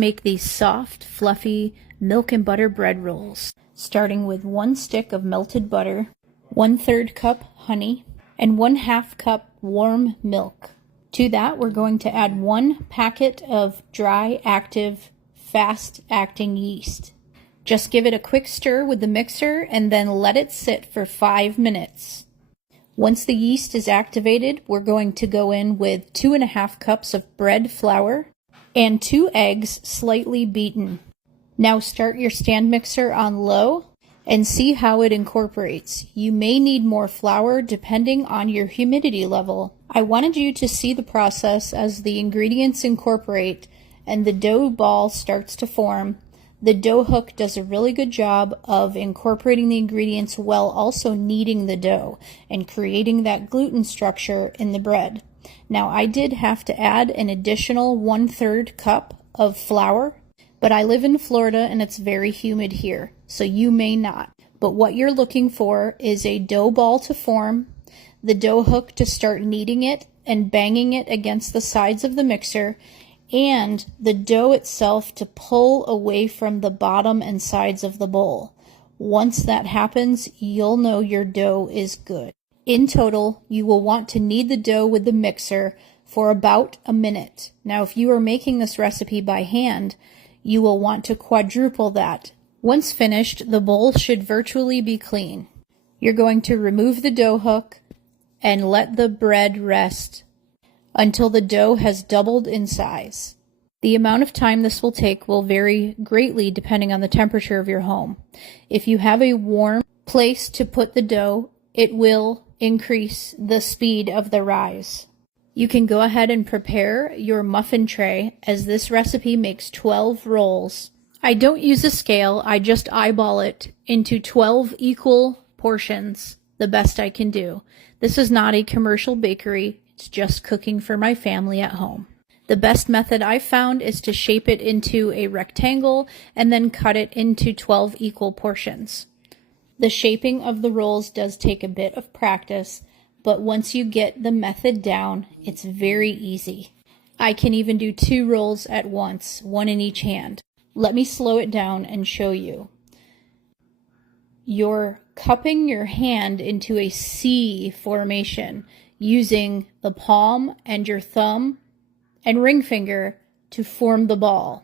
make these soft, fluffy milk and butter bread rolls, starting with 1 stick of melted butter, 1/3 cup honey, and 1/2 cup warm milk. To that, we're going to add 1 packet of dry, active, fast-acting yeast. Just give it a quick stir with the mixer and then let it sit for 5 minutes. Once the yeast is activated, we're going to go in with 2.5 cups of bread flour and 2 eggs slightly beaten. Now start your stand mixer on low and see how it incorporates. You may need more flour depending on your humidity level. I wanted you to see the process as the ingredients incorporate and the dough ball starts to form. The dough hook does a really good job of incorporating the ingredients while also kneading the dough and creating that gluten structure in the bread. Now I did have to add an additional 1/3 cup of flour, but I live in Florida and it's very humid here, so you may not. But what you're looking for is a dough ball to form, the dough hook to start kneading it and banging it against the sides of the mixer, and the dough itself to pull away from the bottom and sides of the bowl. Once that happens, you'll know your dough is good. In total, you will want to knead the dough with the mixer for about a minute. Now, if you are making this recipe by hand, you will want to quadruple that. Once finished, the bowl should virtually be clean. You're going to remove the dough hook and let the bread rest until the dough has doubled in size. The amount of time this will take will vary greatly depending on the temperature of your home. If you have a warm place to put the dough, it will increase the speed of the rise. You can go ahead and prepare your muffin tray, as this recipe makes 12 rolls. I don't use a scale, I just eyeball it into 12 equal portions, the best I can do. This is not a commercial bakery. It's just cooking for my family at home. The best method I've found is to shape it into a rectangle and then cut it into 12 equal portions. The shaping of the rolls does take a bit of practice, but once you get the method down, it's very easy. I can even do 2 rolls at once, 1 in each hand. Let me slow it down and show you. You're cupping your hand into a C formation, using the palm and your thumb and ring finger to form the ball.